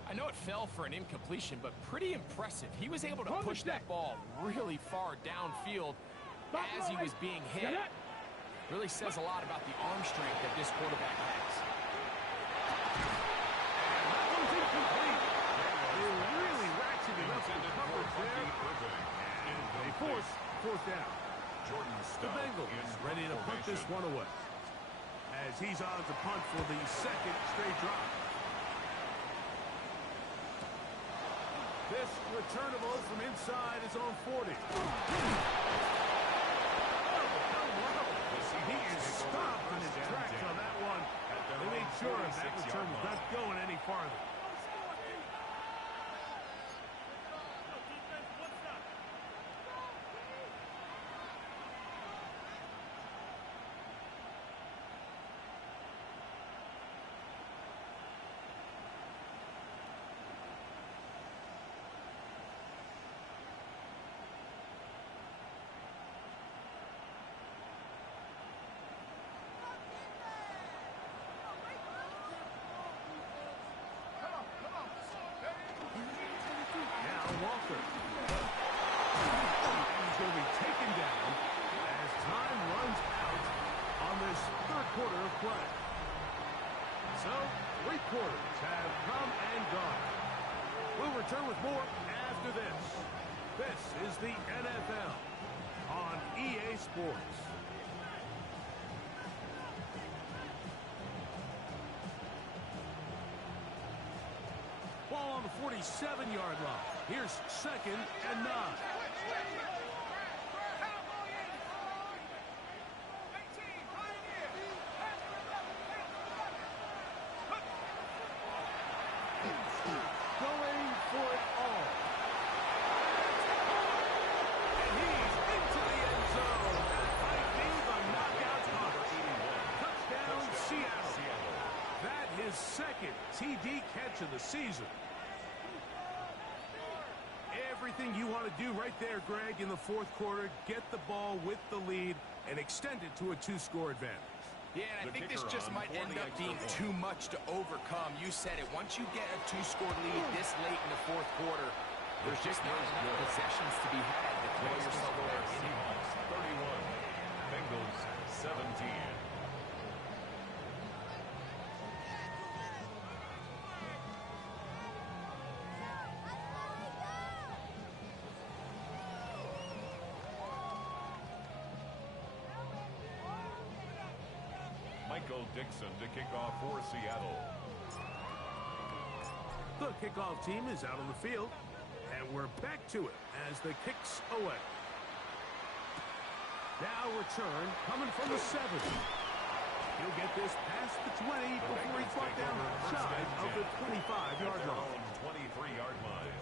I know it fell for an incompletion, but pretty impressive. He was able to push that ball really far downfield as he was being hit. Really says a lot about the arm strength that this quarterback has. That one's incomplete. They really ratcheted up the coverage there. And they force fourth down. The Bengals ready to punt this one away, as he's on to punt for the second straight drive. This returnable from inside his own 40. He is stopped in his tracks on that one. They made sure that return was not going any farther. Walker. He's going to be taken down as time runs out on this third quarter of play. So, 3 quarters have come and gone. We'll return with more after this. This is the NFL on EA Sports. Ball on the 47-yard line. Here's second and 9. Going for it all. And he's into the end zone. That might be the knockout punch. Touchdown, Seattle. That his second TD catch of the season. Everything you want to do right there, Greg, in the fourth quarter, get the ball with the lead and extend it to a 2-score advantage. Yeah, and I think this just might end up being too much to overcome. You said it. Once you get a 2-score lead this late in the fourth quarter, there's just not enough possessions to be had to throw yourself back in. Seahawks 31, Bengals 17. Dixon to kick off for Seattle. The kickoff team is out on the field, and we're back to it as the kicks away. Now return coming from the 7. He'll get this past the 20 before he's brought down shy of the 25-yard line. 23-yard line.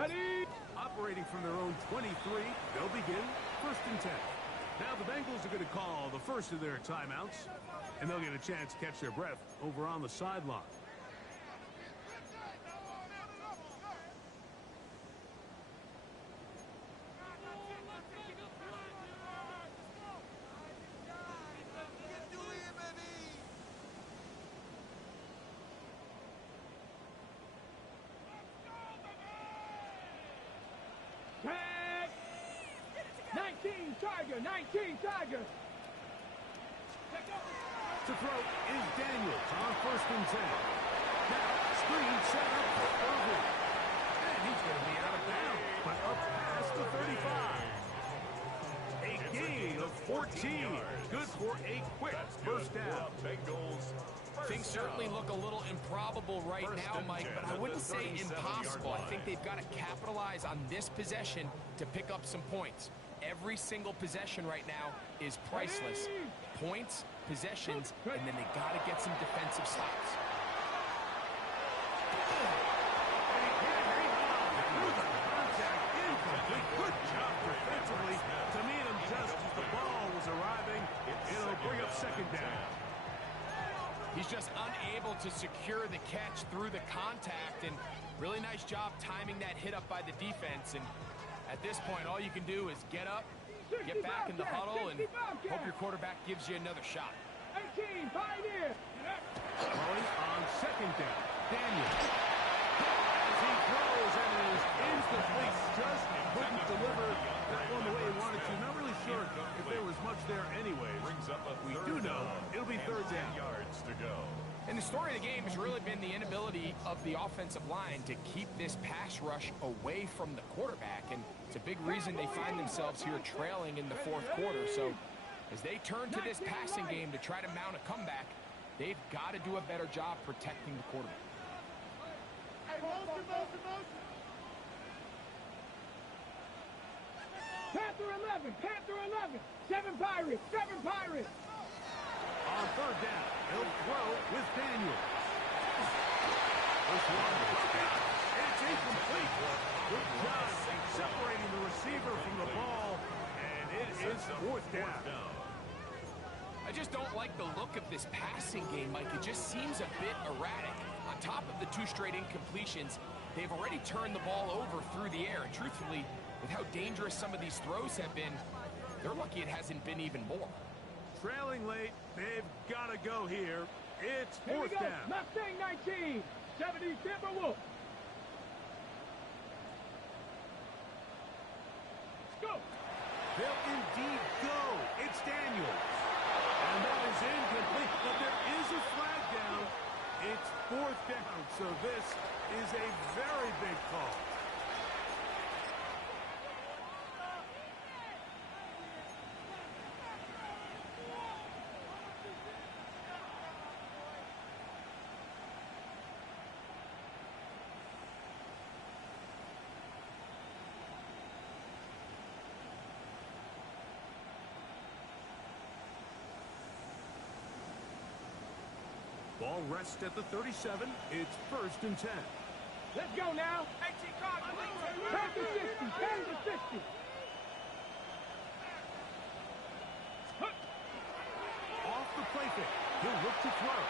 Ready? Operating from their own 23, they'll begin 1st and 10. Now the Bengals are going to call the first of their timeouts, and they'll get a chance to catch their breath over on the sideline. Tag! 19 Tiger, 19 Tiger. To throw is Daniels on 1st and 10. Now, screen set up for Irving. And he's going to be out of bounds, but up past the 35. A gain of 14. Good for a quick first down. Things certainly look a little improbable right now, Mike, but I wouldn't say impossible. I think they've got to capitalize on this possession to pick up some points. Every single possession right now is priceless. Points, possessions, and then they got to get some defensive stops. Good job defensively to meet him just as the ball was arriving. It'll bring up 2nd down. He's just unable to secure the catch through the contact, and really nice job timing that hit up by the defense. And at this point, all you can do is get up, get back in the huddle, and hope your quarterback gives you another shot. 18, Pioneer. Throwing on 2nd down. Daniels. As he throws and it is incomplete. Just couldn't deliver that one the way he wanted to. Not really sure if there was much there anyways. We do know it'll be 3rd down. Yards to go. And the story of the game has really been the inability of the offensive line to keep this pass rush away from the quarterback. And it's a big reason they find themselves here trailing in the 4th quarter. So as they turn to this passing game to try to mount a comeback, they've got to do a better job protecting the quarterback. Panther 11, Panther 11. 7 Pirates, 7 Pirates. On 3rd down, he'll throw with Daniels. This one is out. It's incomplete. Good job separating the receiver from the ball, and it is 4th down. I just don't like the look of this passing game, Mike. It just seems a bit erratic. On top of the 2 straight incompletions, they've already turned the ball over through the air. And truthfully, with how dangerous some of these throws have been, they're lucky it hasn't been even more. Trailing late, they've got to go here. It's 4th down. Mustang 19, 70 Timberwolf. Go. They'll indeed go. It's Daniels. And that is incomplete, but there is a flag down. It's 4th down, so this is a very big call. Ball rests at the 37. It's 1st and 10. Let's go now. Panther 60, Panther 60. Off the play fake. He'll look to throw.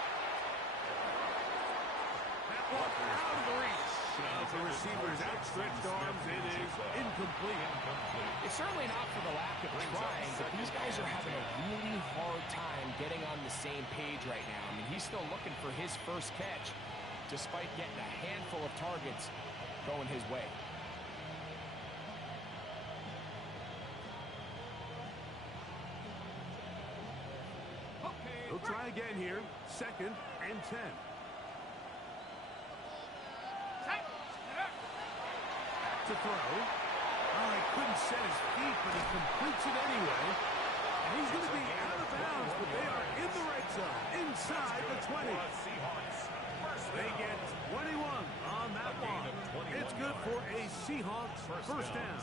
That one out of the reach. Of the receiver's outstretched arms, it is incomplete. It's certainly not for the lack of trying, but these guys are having a really hard time getting on the same page right now. I mean, he's still looking for his first catch, despite getting a handful of targets going his way. He'll try again here. 2nd and 10. To throw. Oh, he couldn't set his feet, but he completes it anyway. And he's going to be out of bounds, but they are in the red zone, inside the 20. They get 21 on that one. It's good for a Seahawks first down.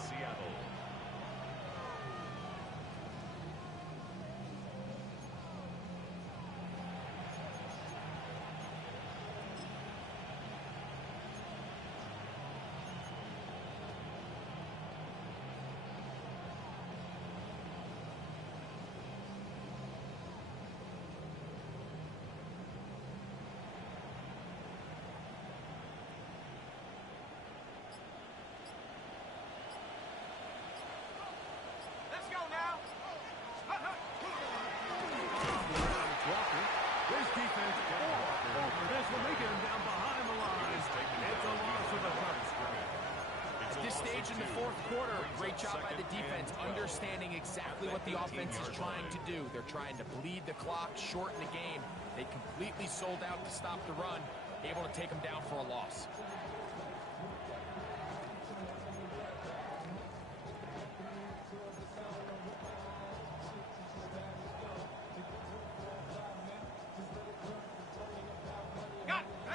the fourth quarter, great job by the defense, understanding exactly what the offense is trying to do. They're trying to bleed the clock, shorten the game. They completely sold out to stop the run, able to take them down for a loss.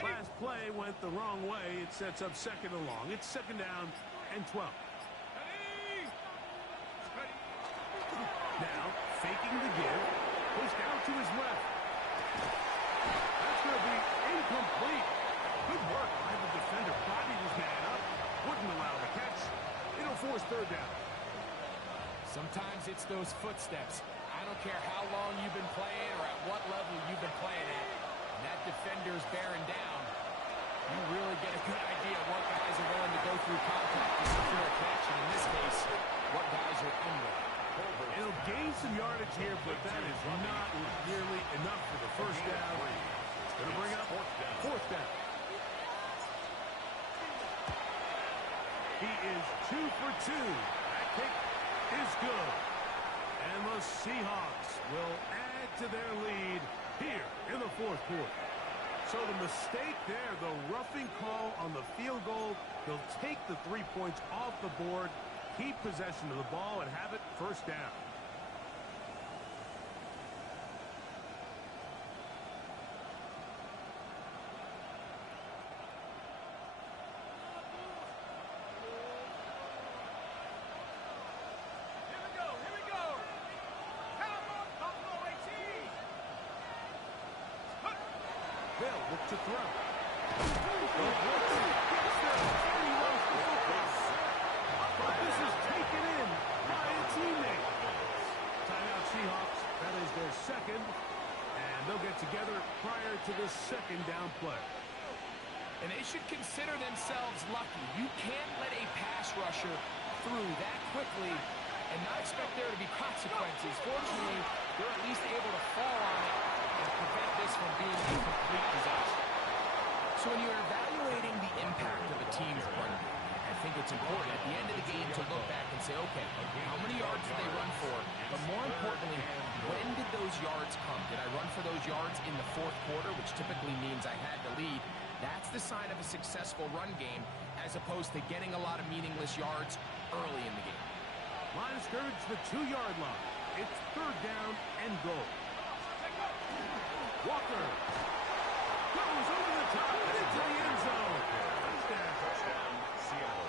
Last play went the wrong way. It sets up second and long. It's second down and 12. Now, faking the give. Pushed out to his left. That's going to be incomplete. Good work by the defender. Bodied his man up. Wouldn't allow the catch. It'll force third down. Sometimes it's those footsteps. I don't care how long you've been playing or at what level you've been playing at. When that defender's bearing down, you really get a good idea of what guys are willing to go through contact to secure a catch, and in this case, what guys are under. It'll gain some yardage here, but that is not nearly enough for the first down. It's going to bring up fourth down. He is 2 for 2. That kick is good. And the Seahawks will add to their lead here in the fourth quarter. So the mistake there, the roughing call on the field goal, they'll take the 3 points off the board, keep possession of the ball, and have it first down. They'll look to throw. But this is taken in by a teammate. Timeout Seahawks. That is their second. And they'll get together prior to the second down play. And they should consider themselves lucky. You can't let a pass rusher through that quickly and not expect there to be consequences. Fortunately, they're at least able to fall on it and prevent this from being a complete disaster. So when you're evaluating the impact of a team's run game, I think it's important at the end of the game to look back and say, okay, how many yards did they run for? But more importantly, when did those yards come? Did I run for those yards in the fourth quarter, which typically means I had to lead? That's the sign of a successful run game, as opposed to getting a lot of meaningless yards early in the game. Line of scrimmage, the 2-yard line. It's third down and goal. Walker goes over the top and into the end zone. Touchdown, Seattle.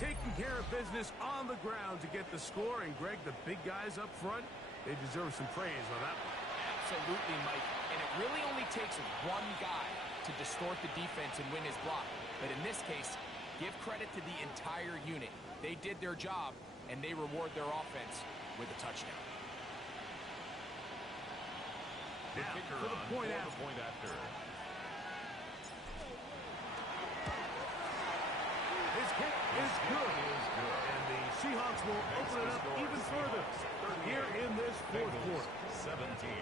Taking care of business on the ground to get the score. And, Greg, the big guys up front, they deserve some praise on that one. Absolutely, Mike. And it really only takes one guy to distort the defense and win his block. But in this case, give credit to the entire unit. They did their job, and they reward their offense with a touchdown. The kicker for the on point for after. the point after. His kick is good. And the Seahawks will open it up even further here in this fourth quarter. 17.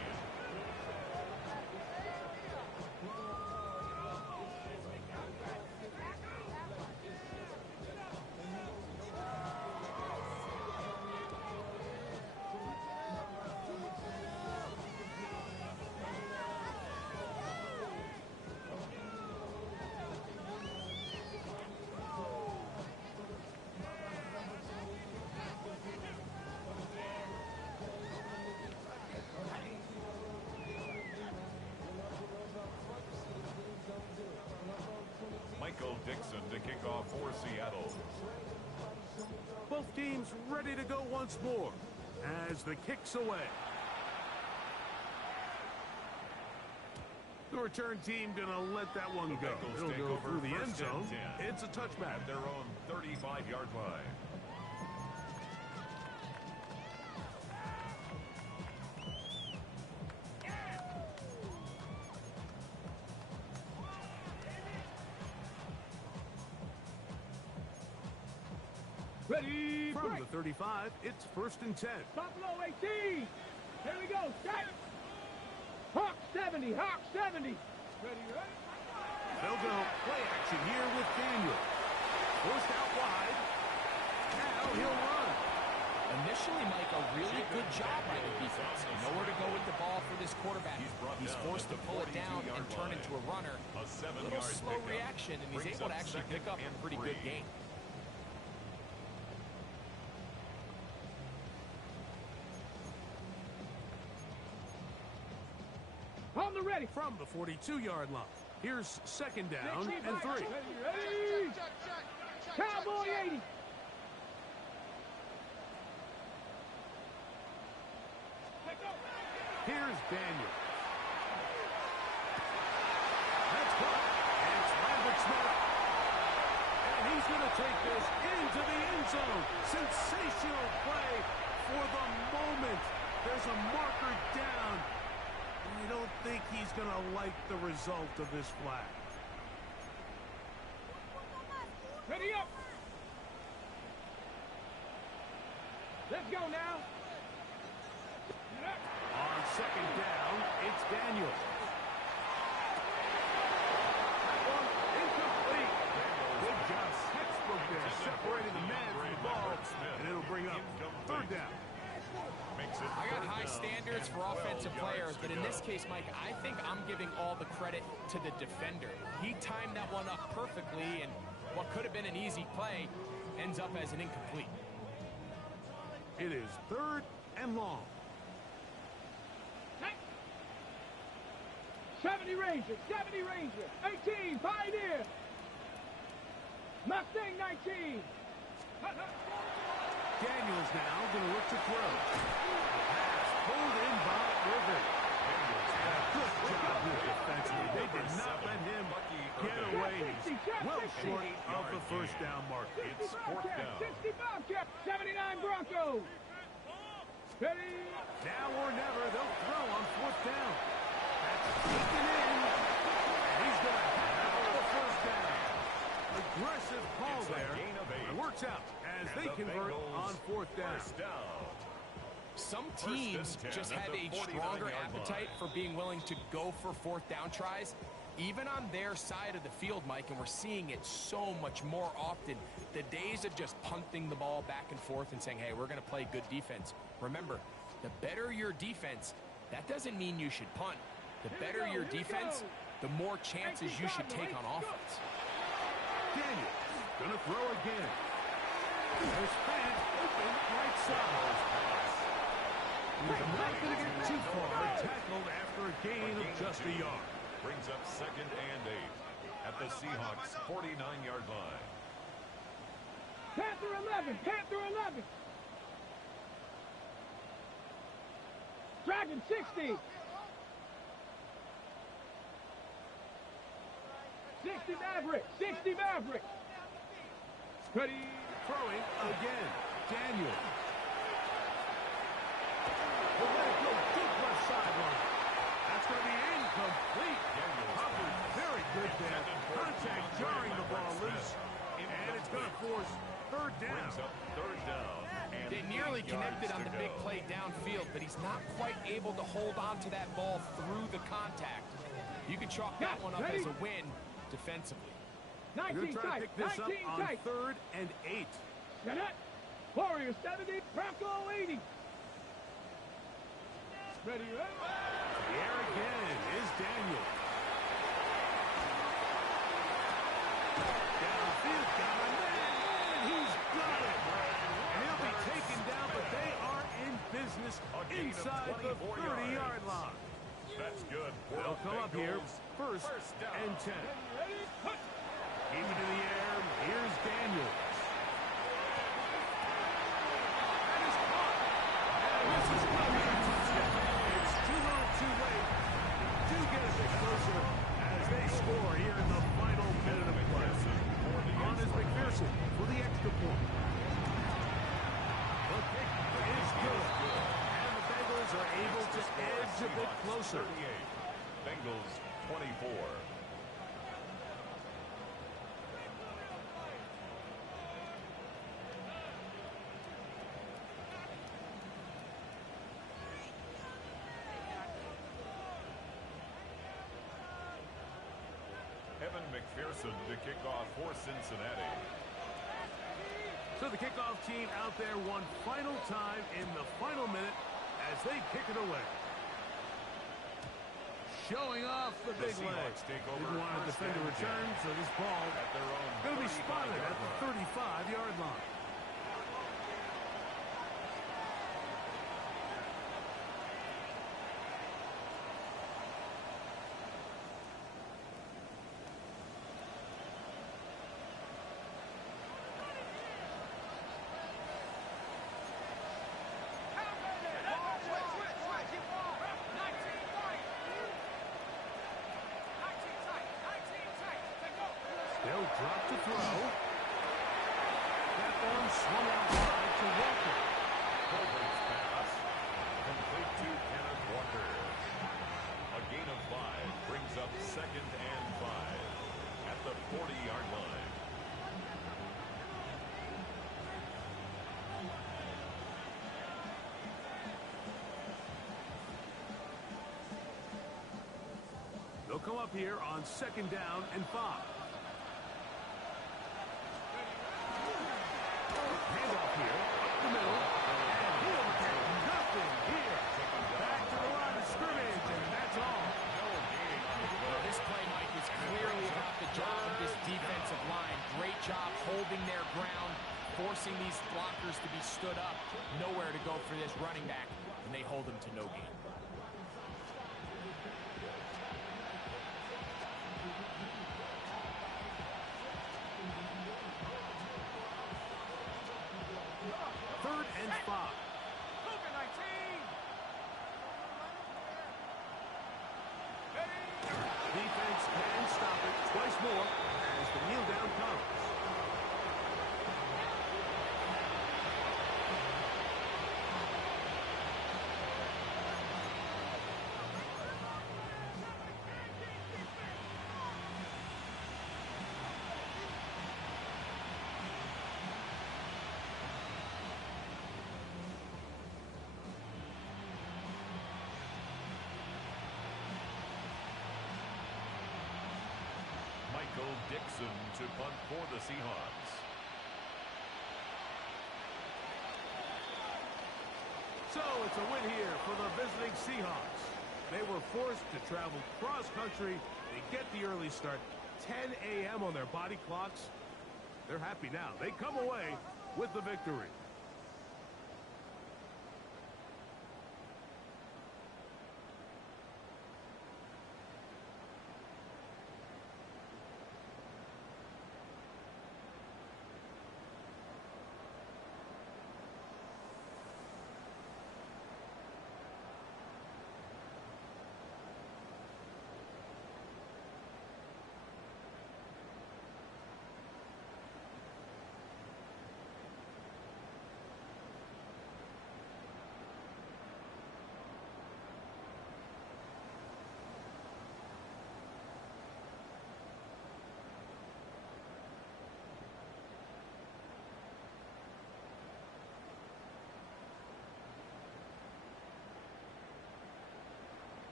Dixon to kick off for Seattle. Both teams ready to go once more as the kick's away. The return team gonna let that one go. It'll go through the end zone. It's a touchback. At their own 35-yard line. Ready, From break. the 35, it's 1st and 10. Buffalo 18. Here we go. Set. Hawk 70. Hawk 70. Ready, ready. They'll go play action here with Daniel. Forced out wide. Now he'll run. Initially, Mike, a really good job by the defense. Nowhere to go with the ball for this quarterback. He's forced to pull it down and turn into a runner. A little slow reaction, and he's able to actually pick up a pretty good gain. On the ready. From the 42-yard line. Here's second down and 3. Ready. Cowboy 80. Here's Daniel. That's caught. And it's Lambert Smith. And he's going to take this into the end zone. Sensational play for the moment. There's a marker down. I don't think he's going to like the result of this flag. Ready up. Let's go now. On second down, it's Daniel. Incomplete. Good job. Textbook there, separating the man from the ball, and it'll bring up third down. I got high standards for offensive players, but in this case, Mike, I think I'm giving all the credit to the defender. He timed that one up perfectly, and what could have been an easy play ends up as an incomplete. It is third and long. 70 Ranger, 70 Ranger, 18, Pioneer. Mustang 19. Daniels now going to look to throw. Pass pulled in by Rivers. And a good job here defensively. They did not let him get away. He's well short of the first down mark. It's fourth down. 60 Bobcat, 79 Broncos. Ready? Now or never, they'll throw on fourth down. That's taken in. And he's going to have the first down. Aggressive call there. It works out as they convert on fourth down. Some teams just have a stronger appetite for being willing to go for fourth down tries, even on their side of the field, Mike, and we're seeing it so much more often. The days of just punting the ball back and forth and saying, hey, we're going to play good defense. Remember, the better your defense, that doesn't mean you should punt. The better your defense, the more chances you should take on offense. Daniel going to throw again. There's Fant open right side. He's not going to get too far. Tackled after a gain of just a yard. Brings up second and 8 at the Seahawks 49-yard line. Panther 11, Panther 11. Dragon 60. 60 Maverick, 60 Maverick. Ready. Throwing again. Daniel. We'll let it go deep left sideline. That's going to be incomplete. Covered very good there. Contact jarring the ball loose. And it's going to force third down. Third down. They nearly connected on the big play downfield, but he's not quite able to hold on to that ball through the contact. You can chalk that one up as a win defensively. 19 try to tight, pick this 19 up on tight. third and 8. Warrior 70, Bronco 80. Ready, ready. The air again is Daniel. Downfield, got a man, and he's got it. And he'll be taken down, but they are in business inside the 30-yard line. That's good. They'll come up here, first and 10. Keep it in the air, here's Daniel. That is caught. And this is coming. It's too little, too late. Do get a bit closer as they score here in the final minute of play. On is McPherson for the extra point. The kick is good. And the Bengals are able to edge a bit closer. 38. Bengals 24. Evan Pearson to kick off for Cincinnati. So the kickoff team out there one final time in the final minute as they kick it away. Showing off the big leg. Didn't want to defend a return, so this ball going to be spotted at the 35-yard line. They'll drop to throw. That one swung out wide to Walker. Colbert's pass. Complete to Kenneth Walker. A gain of 5 brings up 2nd and 5 at the 40-yard line. They'll come up here on 2nd down and 5. Handoff here, up the middle, and he'll get nothing here. Back to the line of scrimmage, and that's all. Well, this play, Mike, is clearly about the job of this defensive line. Great job holding their ground, forcing these blockers to be stood up. Nowhere to go for this running back, and they hold him to no gain. Defense can stop it twice more as the kneel down comes. Michael Dixon to punt for the Seahawks. So it's a win here for the visiting Seahawks. They were forced to travel cross-country. They get the early start, 10 a.m. on their body clocks. They're happy now. They come away with the victory.